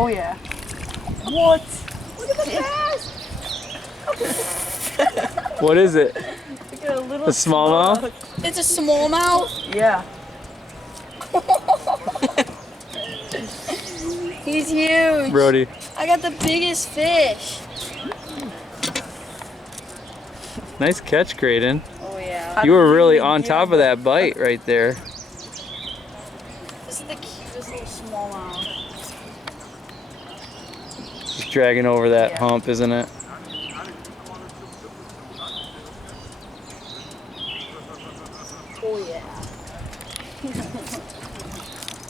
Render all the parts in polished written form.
Oh yeah. What? Look at the bass! What is it? Look at a little A smallmouth? It's a smallmouth. Yeah. He's huge. Brody. I got the biggest fish. Nice catch, Graydon. Oh yeah. You were really on top of that bite right there. This is the cutest little smallmouth. Just dragging over that hump, isn't it? Oh yeah.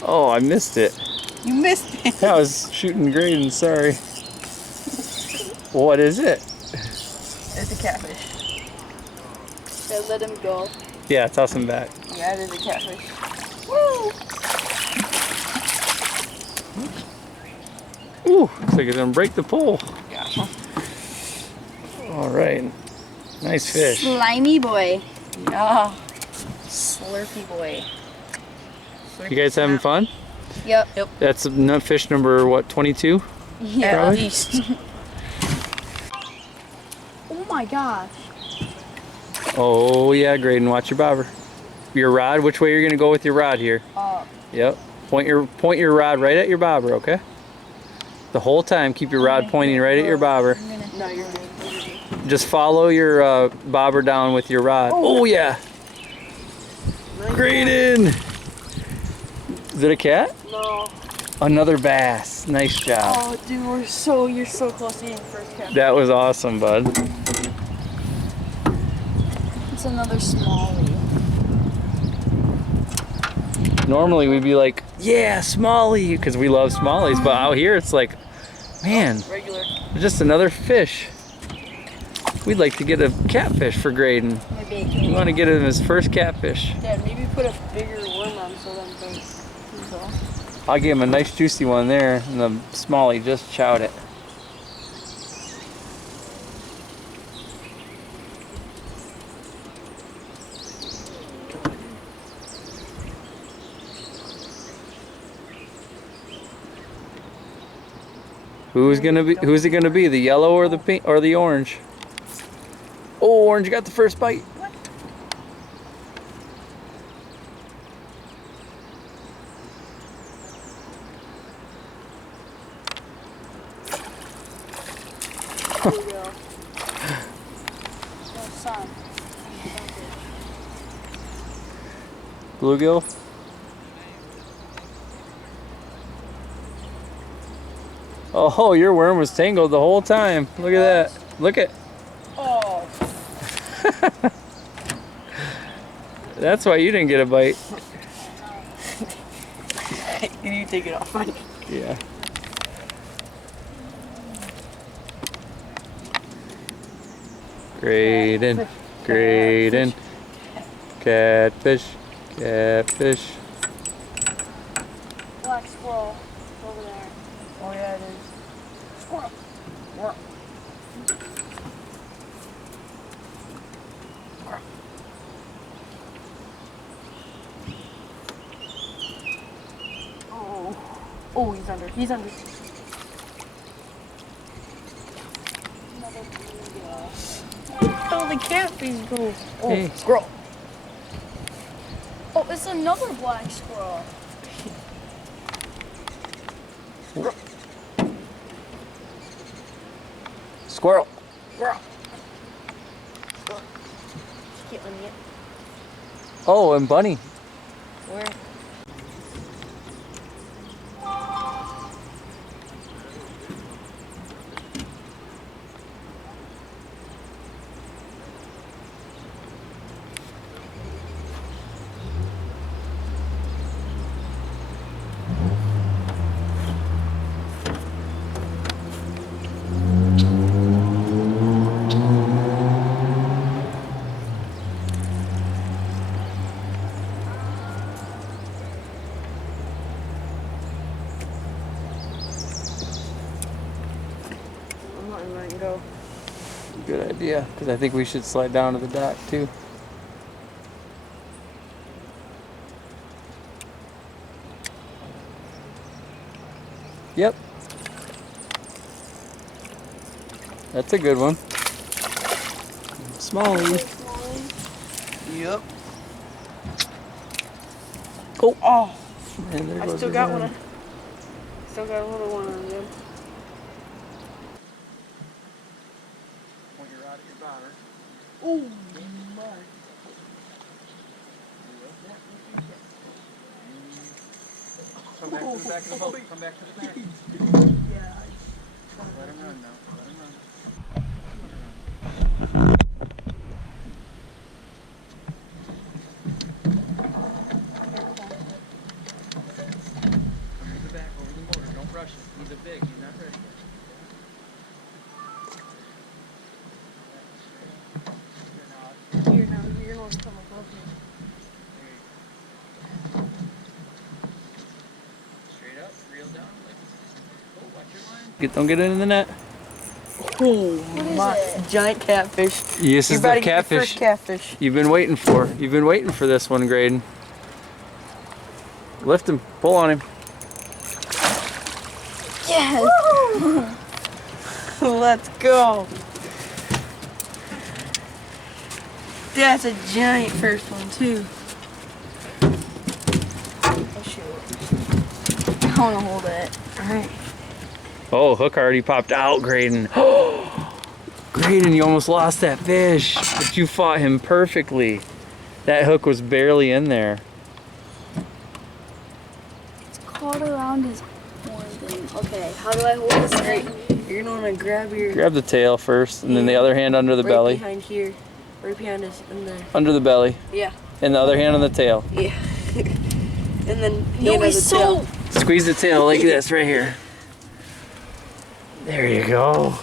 Oh, I missed it. You missed it. I was shooting Graydon, sorry. What is it? It's a catfish. Okay, let him go. Yeah, toss him back. Yeah, it is a catfish. Woo! Ooh, looks like it's gonna break the pole. Gotcha. All right, nice fish. Slimy boy. Yeah. Slurpy boy. You guys having fun? Yep. That's fish number, what, 22? Yeah. At Probably. least. Oh my gosh. Oh yeah, Graydon, watch your bobber. Your rod, which way you're gonna go with your rod here? Yep. Point your rod right at your bobber, okay? The whole time, keep your rod pointing right at your bobber. No, you're good. Just follow your bobber down with your rod. Oh yeah. Graydon! Is it a cat? No. Another bass. Nice job. Oh, dude, you're so close to getting first catfish. That was awesome, bud. It's another smallie. Normally we'd be like, yeah, smallie, because we love smallies, but out here it's like, man, Regular. just another fish. We'd like to get a catfish for Graydon. Maybe We want to get him his first catfish. Dad, maybe put a bigger worm on so then don't. I'll give him a nice juicy one there, and the smallie just chowed it. Who's it gonna be? The yellow or the pink or the orange? Oh, orange got the first bite. There you go. Oh, son. Bluegill. Oh, your worm was tangled the whole time. Look at that. Look at. Oh. That's why you didn't get a bite. You need to take it off. Yeah. Graydon, Graydon, catfish, catfish. Black squirrel over there. Oh yeah, it is. Squirrel. Squirrel. Oh. Oh, he's under. He's under. Another bluegill. Oh, the catfish go. Oh, Hey. squirrel. Oh, it's another black squirrel. Squirrel. Squirrel. Can't let me get. Oh, and bunny. Where? I'm not letting go. Good idea, because I think we should slide down to the dock too. Yep. That's a good one. Smallie. Yep. Oh. Oh, And there I goes still his got arm. one. Still got a little one on them. Point your rod at your bobber. Oh my. Come back to the back of the boat. Come back to the back. Yeah. Let him run now. Let him run. Over the back, over the motor. Don't rush it. He's a big. He's not ready yet. Here now, you're gonna come above me. Straight up, reel down. Oh, watch your line. Don't get into the net. Oh my! it? Giant catfish. This You're is about the to get your first catfish catfish. you've been waiting for. You've been waiting for this one, Graydon. Lift him. Pull on him. Yes. Let's go. That's a giant first one too. Oh shoot. I wanna hold it. All right. Oh, hook already popped out, Graydon. Graydon, you almost lost that fish, but you fought him perfectly. That hook was barely in there. It's caught around his horn thing. Okay, how do I hold this Right. thing? You're gonna wanna grab your Grab the tail first, and then the other hand under the right belly. behind here, right behind us, and then Under the belly. yeah, And the other hand on the tail. yeah, and then No, hand on he's the so. tail. Squeeze the tail like this right here. There you go.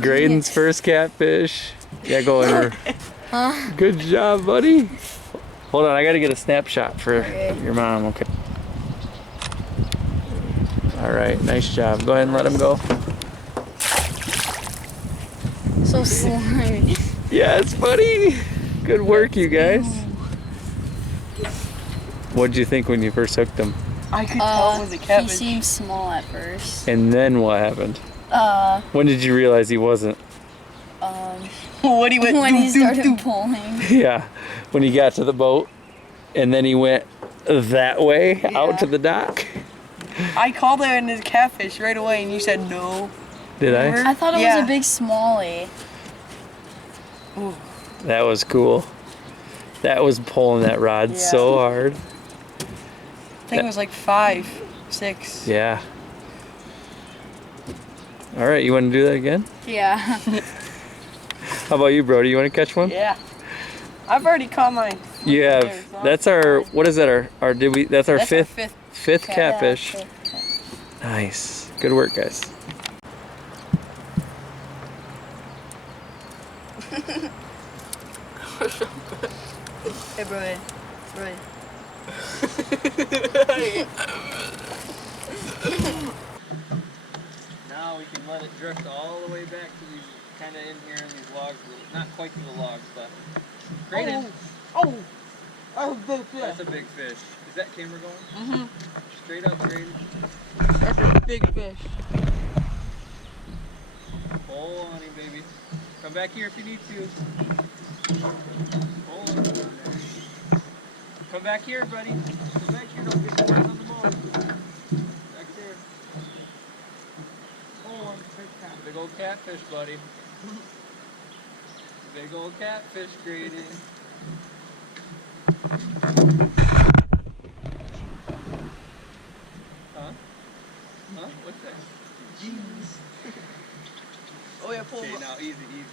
Graydon's first catfish. Yeah, go over. Huh? Good job, buddy. Hold on, I gotta get a snapshot for Okay. your mom, okay? All right, nice job. Go ahead and let him go. So slimy. Yes, buddy. Good work, you guys. What'd you think when you first hooked him? I could tell it was a He catfish. seemed small at first. And then what happened? When did you realize he wasn't? What he went When he doo, doo, started doo. pulling. Yeah, when he got to the boat, and then he went that way out to the dock. I called it as catfish right away, and you said no. Did I? I thought it Yeah. was a big smallie. That was cool. That was pulling that rod Yeah. so hard. I think it was like 5, 6. Yeah. All right, you want to do that again? Yeah. How about you, Brody? You want to catch one? Yeah. I've already caught mine. You There, have. so That's our. What is that? Our did we? That's our That's our fifth fifth. catfish. Yeah, Nice. Good work, guys. Hey, bro. Bro. Now we can let it drift all the way back to these, kind of in here in these logs. Not quite to the logs, but. Graydon. Oh! Oh, big fish. That's a big fish. Is that camera going? Mm-hmm. Straight up, Graydon. That's a big fish. Pull on him, baby. Come back here if you need to. Pull on him. Come back here, buddy. Come back here. Don't get your hands on the board. Back there. Pull on. Big old catfish, buddy. Big old catfish, Graydon. Huh? Huh? What's that? Jeez. Oh, yeah, pull Okay, him up. now easy. You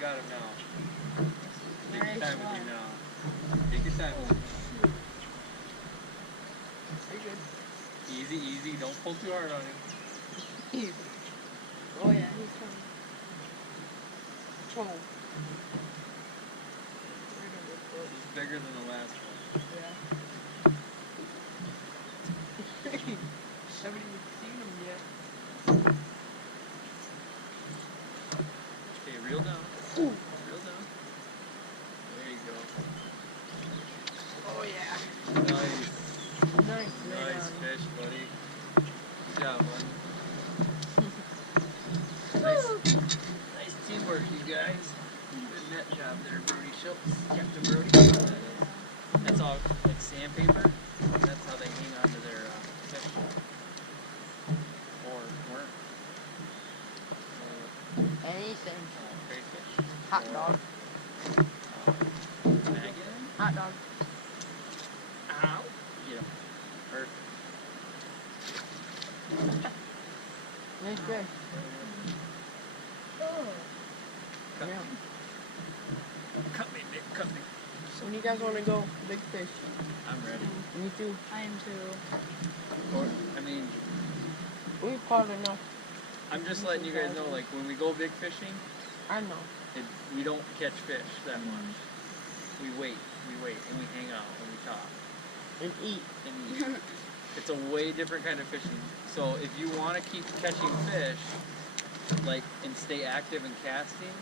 got him now. Take your time with you now. Take your time. Easy. Don't pull too hard on him. Easy. Oh, yeah, he's coming. Oh. He's bigger than the last one. Yeah. Haven't even seen him yet. Okay, reel down. Ooh. Reel down. There you go. Oh, yeah. Nice. Nice fish, buddy. Good job, buddy. Nice. Nice. Good net job there, Brody. Show Captain Brody. That's all like sandpaper. That's how they hang onto their fish. Or worm. Anything. Crayfish. Hot dog. Maggot. Hot dog. Ow. Get him. Perfect. Nice fish. Cut Yeah. me. Cut me, Nick. Cut me. When you guys want to go big fish? I'm ready. Me too. I am too. Or, I mean, We've caught enough. I'm just letting you guys know, like, when we go big fishing, I know. we don't catch fish that much. We wait, and we hang out, and we talk, And eat. and eat. It's a way different kind of fishing. So if you want to keep catching fish, like, and stay active and casting,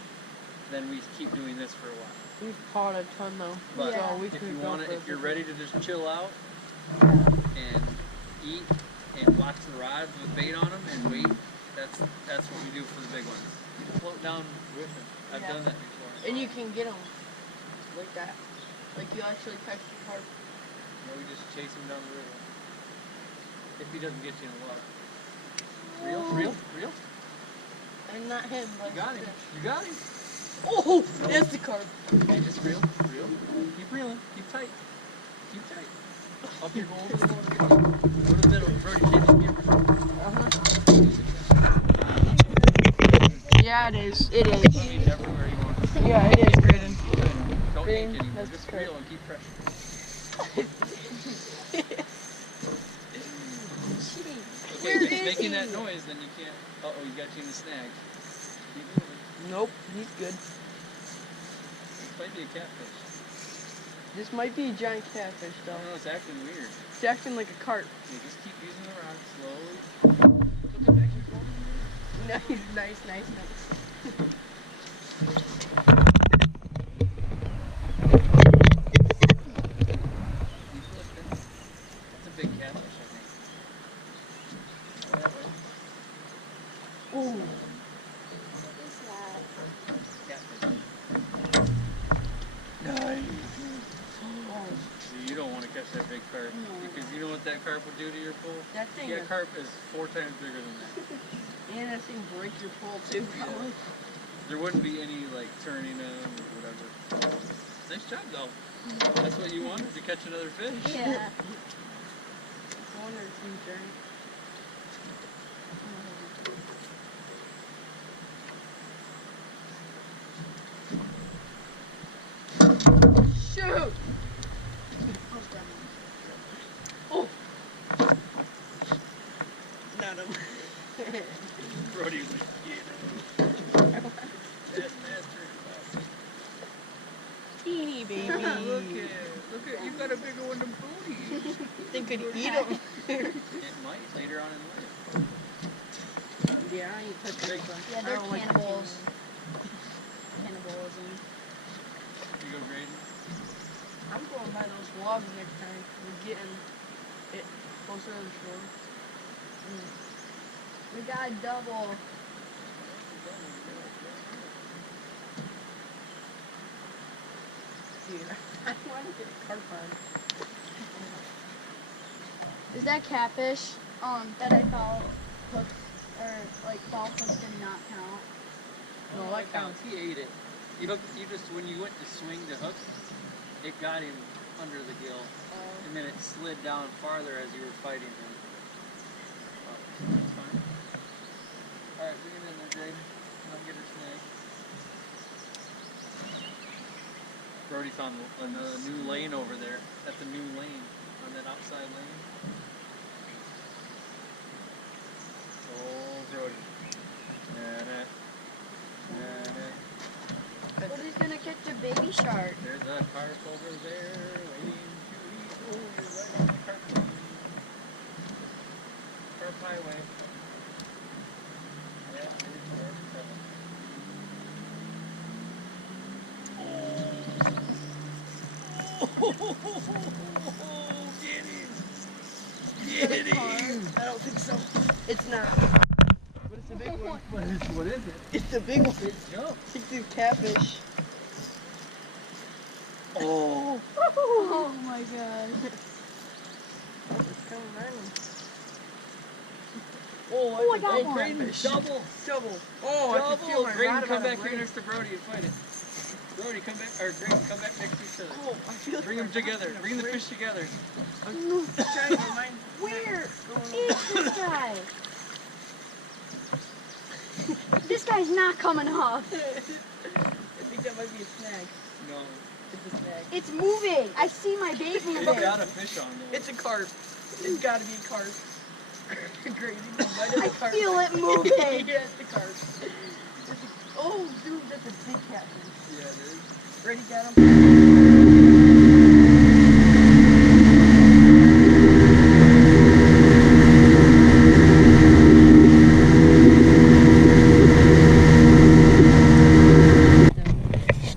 then we keep doing this for a while. We've caught a ton though. But So we if could you go want to, for if you're ready to just chill out Yeah. and eat and watch the rods with bait on them and wait, that's what we do for the big ones. Float down with them. I've done that before. And you can get them like that. Like you actually catch the carp. Yeah, we just chase him down the river. If he doesn't get you in the water. Real? And not him, but You got him. the fish. You got him. Oh, that's the carp. Okay, just reel. Keep reeling. Keep tight. Up here, go over the water. Go to the middle. Brody, can't you get Yeah, it is. It is. I mean, everywhere you want. Yeah, it is, Graydon. Don't Green, yank anymore. that's Just correct. reel and keep pressure. Okay, if he's making that noise, then you can't. Uh-oh, you got you in the snag. Keep moving. Nope, he's good. This might be a catfish. This might be a giant catfish I though. don't know, it's acting weird. It's acting like a carp. Okay, just keep using the rod slowly. Look at that, keep going. Nice. Keep lifting. That's a big catfish, I think. Go that way. Ooh. Catfish. Nice. See, you don't want to catch that big carp. No. Because you know what that carp would do to your pole? That thing Yeah, is, carp is 4 times bigger than that. and that thing break your pole too, probably. There wouldn't be any, like, turning them or whatever. Nice job, though. That's what you wanted, to catch another fish. Yeah. I wonder if he's giant. Shoot! Oh! Not him. Brody was getting that master. Teeny baby. Look at, you got a bigger one than Brody. They could eat him. It might later on in life. Yeah, I ain't touching this one. Yeah, I they're don't like cannibals. teeny. Cannibalism. You go, Graydon. I'm going by those logs next time. We're getting it closer to the shore. We got a double. Dude, I want to get a carp on. Is that catfish? That I thought hooks or like ball hooks did not count. No, that counts. He ate it. You just, when you went to swing the hook, it got him under the gill. And then it slid down farther as you were fighting him. That's fine. Alright, bring it in there, Graydon. I'll get her snag. Brody found a new lane over there. That's a new lane on that outside lane. Oh, Brody. Nah. But he's gonna catch a baby shark. There's a carp over there waiting to eat. Oh, you're right on the carp lane. Carp highway. Yeah, there's carp coming. Oh, get him! Get him! I don't think so. It's not. What is it? big one. What is it? It's the big one. Jump. It's the catfish. Oh. Oh my god. It's coming right in. Oh, I got one. Graydon, double. Double. Oh, I can feel my Graydon, rod come about back to here break. next to Brody and fight it. Brody, come back, or Graydon, come back next to each other. Oh, I feel Bring my them rod's together. gonna Bring the break. fish together. I'm trying to remind. Where is this guy? This guy's not coming off. I think that might be a snag. No. It's a snag. It's moving. I see my bait It's moving. got a fish on though. It's a carp. It's gotta be a carp. Great. You might have I a carp. feel it moving. Yeah, it's a carp. Oh, dude, that's a big catfish. Yeah, it is. Ready, got him?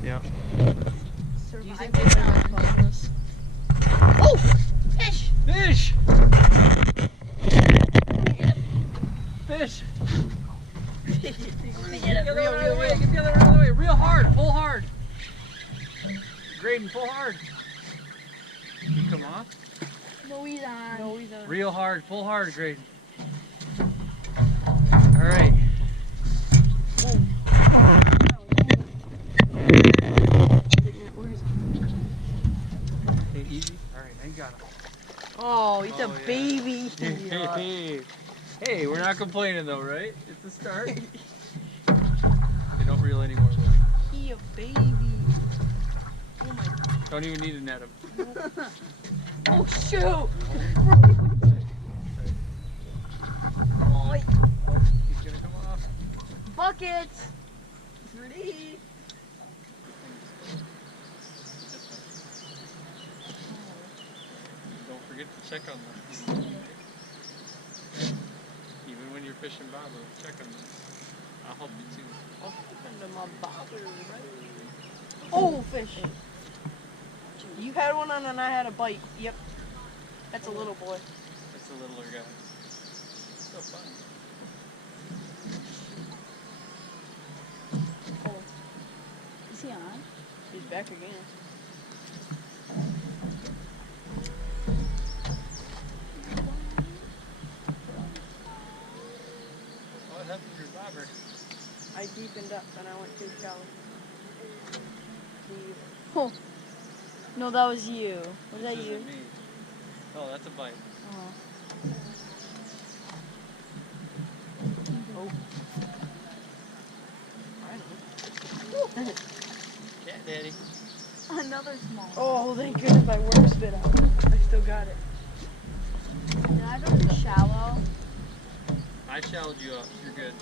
Yeah. Do you think they're gonna find us? Oh, fish. Fish! Fish! Get Get the other way, get the other way. Real hard, pull hard. Graydon, pull hard. Can you come off? No, he's on. No, he's on. Real hard, pull hard, Graydon. All right. Hey, easy. All right, now you got him. Oh, it's Oh, a yeah. baby. Hey, we're not complaining though, right? It's a start. They don't reel anymore. He a baby. Oh my. Don't even need to net him. Oh shoot. Oh, he's gonna come off. Buckets. Pretty. Don't forget to check on them. Even when you're fishing bobber, check on them. I'll help you too. I'll open to my bobber, right? Oh, fish. You had one on and I had a bite. Yep. That's a little boy. That's a littler guy. Still fun. Is he on? He's back again. What happened to your bobber? I deepened up and I went too shallow. Oh. No, that was you. Was that This you? isn't me. Oh, that's a bite. Oh. Cat daddy. Another small. Oh, thank goodness my worm spit out. I still got it. Did I go too shallow? I shallowed you up. You're good.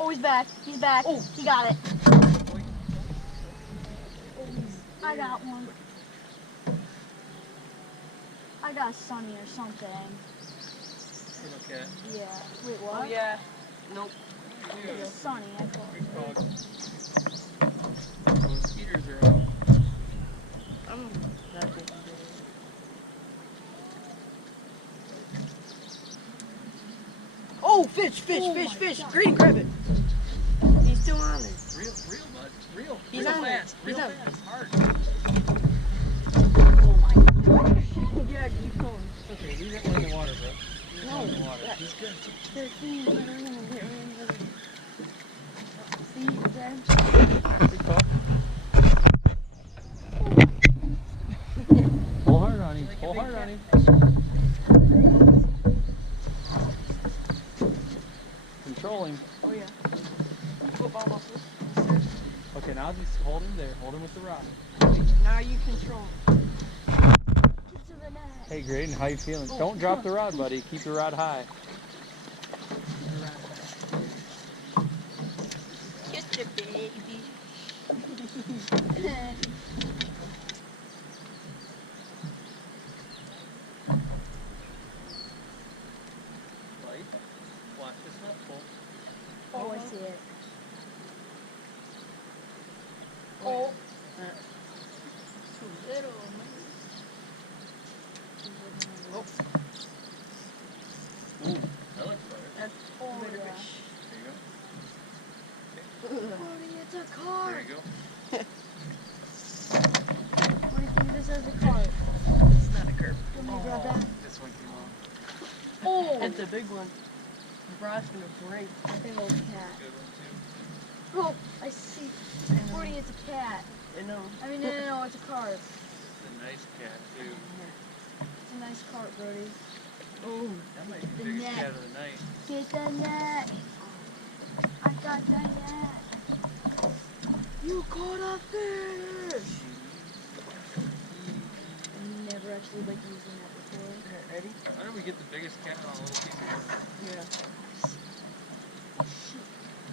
Oh, he's back. He's back. Oh. He got it. I got one. I got a Sunny or something. Little cat. Yeah. Wait, what? Oh yeah. Nope. It's a Sunny, I thought. Big dog. The mosquitoes are out. I'm not getting Oh, fish, fish, Oh fish, my fish. God. Green, grab it. He's still on it. Real, bud. Real. He's real on it. fast. He's Real on it. fast. Hard. Oh my god. Yeah, keep going. Okay, leave that one in the water, bro. Leave No. it in the water. He's good. They're clean, but I don't know where See, there. Big call. Pull hard on him. Pull hard on him. Control him. Oh yeah. Football muscles. Okay, now just hold him there. Hold him with the rod. Now you control. Get to the net. Hey, Graydon, how you feeling? Oh, Don't drop the rod, buddy. Keep your rod high. Get the baby. Bite. Watch this net pull. Oh, I see it. Oh. Too little. a big one. The rod's gonna break. Big old cat. Oh, I see. Brody, it's a cat. I know. I mean, no, it's a carp. It's a nice cat, too. It's a nice carp, Brody. Oh, That might be The the biggest net. cat of the night. Get the net. I got the net. you caught a fish! I never actually like using that before. Okay, ready? Why don't we get the biggest cat on a little piece of Yeah. Shoot.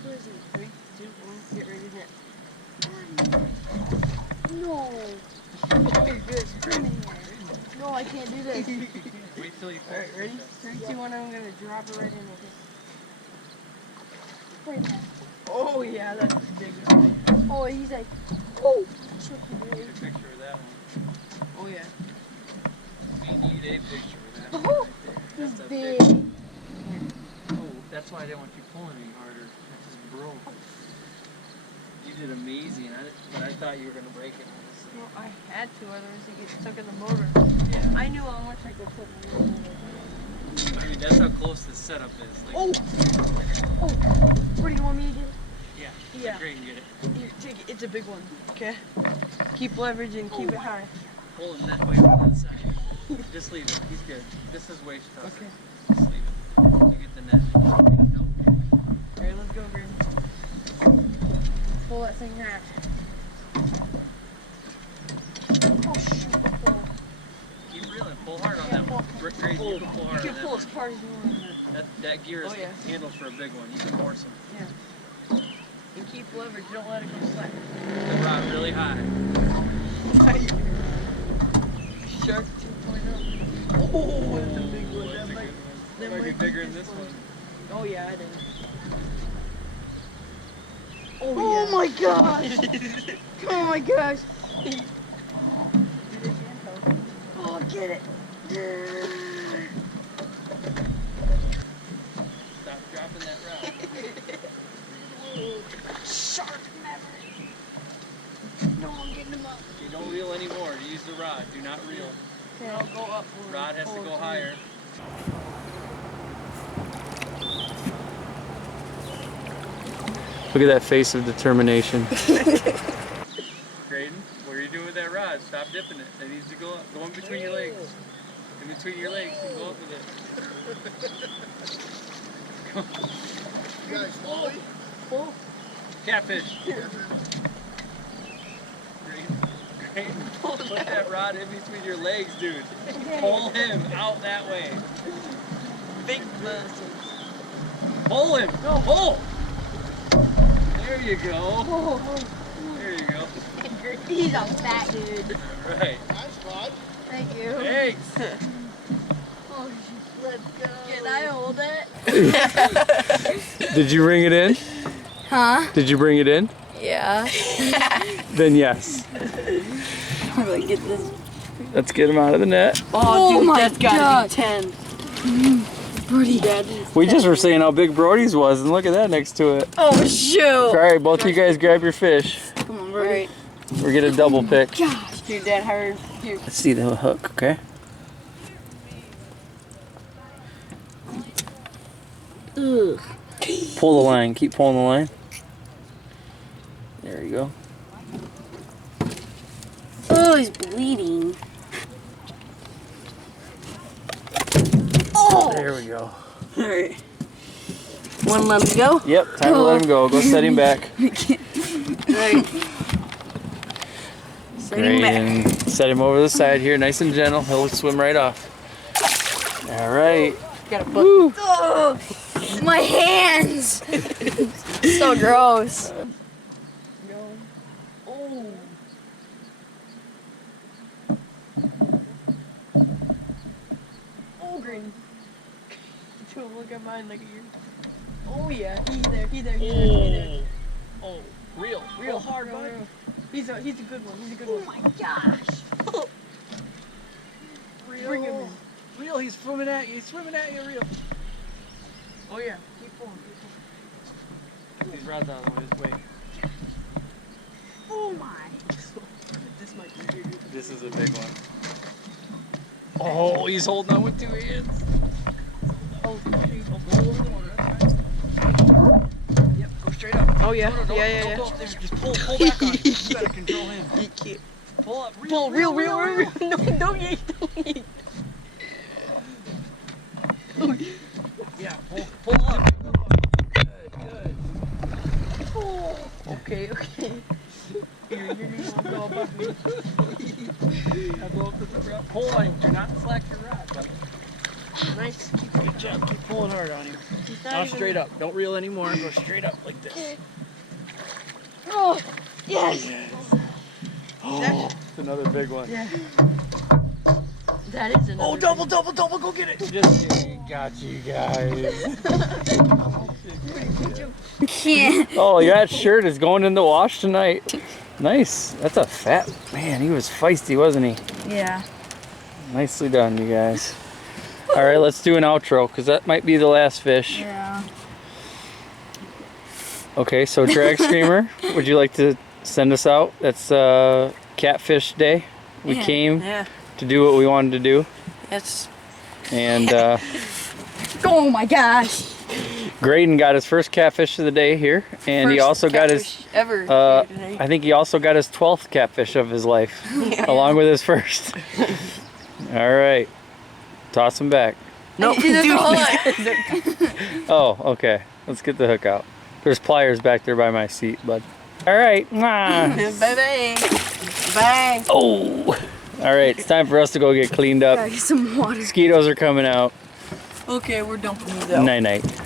Where is he? 3, 2, 1, get ready to hit. No. You're good. Come in here. No, I can't do this. Wait till you Alright, ready? 3, 2, 1, I'm gonna drop it right in there. Right there. Oh yeah, that's big. Oh, he's like, oh. Need a picture of that one. Oh yeah. We need a picture of that one. Oh, Right he's there. big. That's a big one. Oh, that's why I didn't want you pulling any harder. It just broke. You did amazing, but I thought you were going to break it. Well, I had to, otherwise it gets stuck in the motor. Yeah. I knew how much I could put in the motor. I mean, that's how close the setup is. Like, Oh! Oh, where do you want me to get it? yeah. Yeah. Great, get it. Here, take it. It's a big one. Okay? Keep leveraging, keep it high. Pull him that way on that side. Just leave it. He's good. This is way tougher. Okay. Just leave it. You get the net. Alright, let's go, Graydon. Pull that thing back. Oh, shoot. Oh. Keep reeling. Pull hard on that one. Great, you can pull You hard can on pull that as one. hard as you want. That gear is Oh, yeah. handled for a big one. You can force him. Yeah. And keep leverage, don't let it go slack. The rod really high. Shark 2.0. Oh, that's a big one. That's a good one. that Might be might bigger be than this one. Oh yeah, I did. Oh my gosh! Oh my gosh! Oh, get it! Stop dropping that rod. Shark memory! No, I'm getting him up. You don't reel anymore. Use the rod. Do not reel. Okay, I'll go up. Rod has to go higher. Look at that face of determination. Graydon, what are you doing with that rod? Stop dipping it. It needs to go up. Go in between your legs. In between your legs and go up with it. You guys Molly? Oh, Catfish. Graydon, put that rod in between your legs, dude. Pull him out that way. big muscles. Pull him. No, pull. There you go. There you go. He's a fat dude. Right. Nice, bud. Thank you. Thanks. Oh, let's go. Can I hold it? Did you bring it in? Huh? Did you bring it in? Yeah. Then yes. How do I get this? Let's get him out of the net. Oh dude, my that's gotta God. be 10. Brody. We just were saying how big Brody's was, and look at that next to it. Oh, shoot. All right, both you guys grab your fish. Come on, Brody. Right. We're gonna double pick. Gosh. Dude, that hard. Here. Let's see the hook, okay? Ugh. Pull the line. Keep pulling the line. There you go. Oh, he's bleeding. Oh! There we go. Alright. One let him go? Yep, time to let him go. Go set him back. Right. Set him back. Great. Set him over the side here, nice and gentle. He'll swim right off. All right. Got a book. Oh, my hands! So gross. Go. Oh. Oh, green. Don't look at mine, look at yours. Oh yeah, he's there, he's there, he's there, he's there. Oh, real. Real hard, bud. He's a good one, he's a good Oh one. my gosh. Bring him in. Real, he's swimming at you. He's swimming at you, real. Oh yeah, keep pulling, These rods out of his way. Oh my. This might be bigger. This is a big one. Oh, he's holding on with two hands. Oh Oh, shoot. Yep, go straight up. Oh, yeah. No, Yeah. don't there. Just pull back on him. You gotta control him. Pull up. Pull, real. No, don't yeet. Yeah, pull up. Good. Oh, okay. Here, you want to go above me. Now go up with the rod. Pull on him. Do not slack your rod, buddy. Nice. Good job. Keep pulling hard on him. He's not Now even- straight up. Don't reel anymore. Go straight up like this. Oh, yes. Oh, it's another big one. Yeah. That is another. Oh, double. Go get it. Just kidding. Got you guys. Can't. Oh, that shirt is going in the wash tonight. Nice. That's a fat man. He was feisty, wasn't he? Yeah. Nicely done, you guys. All right, let's do an outro because that might be the last fish. Yeah. Okay, so Drag Screamer, would you like to send us out? That's Catfish Day. We Yeah, came Yeah. to do what we wanted to do, That's. and Oh my gosh. Graydon got his first catfish of the day here, and he First also got his. catfish ever. today. I think he also got his 12th catfish of his life, along with his first. All right, toss him back. No, dude, hold on. Oh, okay. Let's get the hook out. There's pliers back there by my seat, bud. All right. Mwah. Bye. Bye. Oh. All right, it's time for us to go get cleaned up. Gotta get some water. Mosquitoes are coming out. Okay, we're dumping these out. Night night.